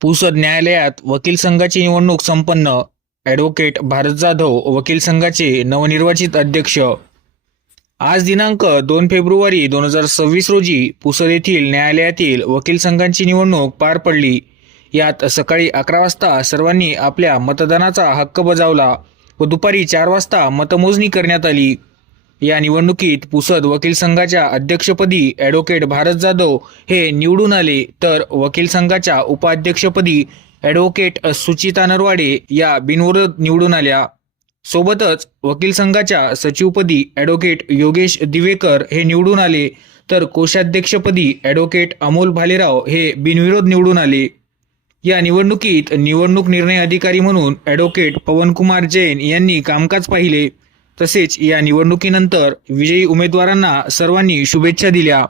पुसद न्यायालयात वकील संघाची निवडणूक संपन्न. ॲडव्होकेट भारत जाधव वकील संघाचे नवनिर्वाचित अध्यक्ष. आज दिनांक 2 फेब्रुवारी 2026 रोजी पुसद येथील न्यायालयातील वकील संघाची निवडणूक पार पडली. यात सकाळी 11 वाजता सर्वांनी आपल्या मतदानाचा हक्क बजावला व दुपारी 4 वाजता मतमोजणी करण्यात आली. या निवडणुकीत पुसद वकील संघाच्या अध्यक्षपदी ॲडव्होकेट भारत जाधव हे निवडून आले, तर वकील संघाच्या उपाध्यक्षपदी ॲडव्होकेट सुचिता नरवाडे या बिनविरोध निवडून आल्या. सोबतच वकील संघाच्या सचिवपदी ॲडव्होकेट योगेश दिवेकर हे निवडून आले, तर कोषाध्यक्षपदी ॲडव्होकेट अमोल भालेराव हे बिनविरोध निवडून आले. या निवडणुकीत निवडणूक निर्णय अधिकारी म्हणून ॲडव्होकेट पवनकुमार जैन यांनी कामकाज पाहिले. तसेच या निवडणुकीनंतर विजयी उमेदवारांना सर्वांनी शुभेच्छा दिल्या.